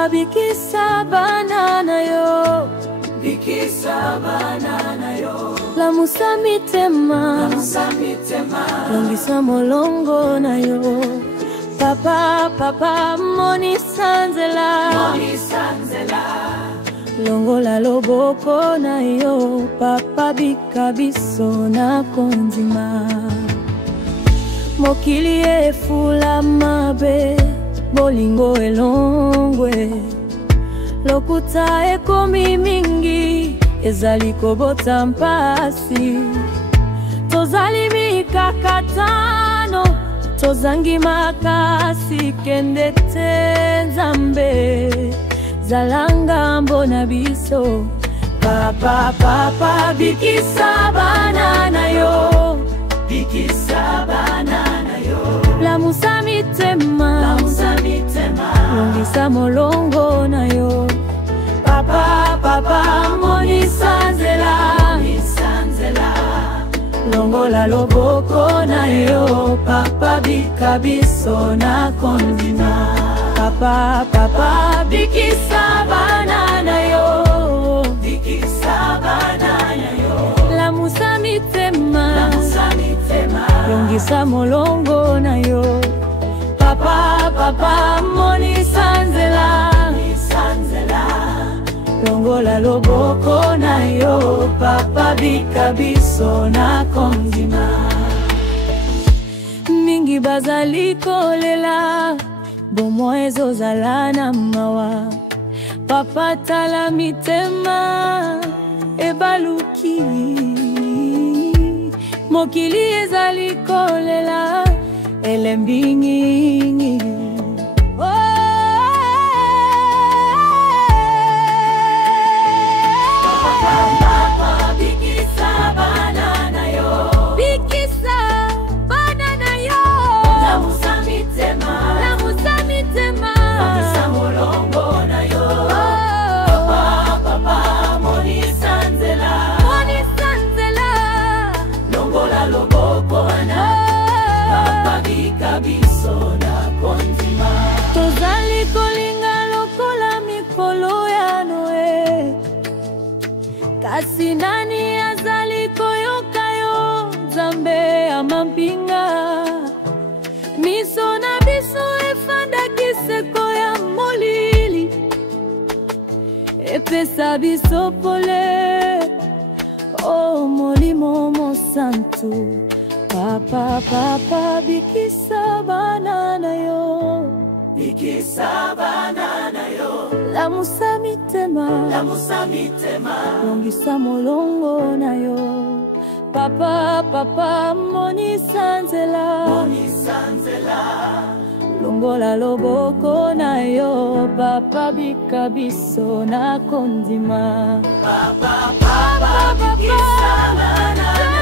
papa bikisa banana yo, bikisa banana yo. Lamusa mitema, longisa molongo na yo. Papa moni sanzela, longola loboko na yo. Papa bika biso na konzima. Mokili efula mabe, bolingo elongwe. Lokuta ekomi mingi, ezali kobota mpasi. Tozali mikakatano, tozangi makasi kende te Nzambe. Zalanga mbona biso. Papa bikisa banana yo, bikisa banana yo. Lamusa mitema, longisa molongo na yo. Papa moni sanzela, longola loboko na yo. Papa bika biso na konzima. Papa bikisa banana yo, bikisa banana yo. Lamusa mitema, longisa molongo na yo. Papa moni sanzela, longola loboko na yo. Papa bika biso na konzima. Mingi bazali kolela, bomo ezozala na mawa. Papa tala mitema ebaluki, mokili ezali kolela elembingi. Tozali kolinga lokola mikolo ya Noe, kasi nani azali koyoka yo Nzambe ya mampinga. Miso na biso efanda kiseko ya molili, epesa biso pole, oh molimo mosantu. Papa bikisa banana yo, bikisa banana yo. Lamusa mitema, longisa molongo na yo. Papa moni sanzela, longola loboko na yo. Papa bika biso na konzima. Papa bikisa banana yo.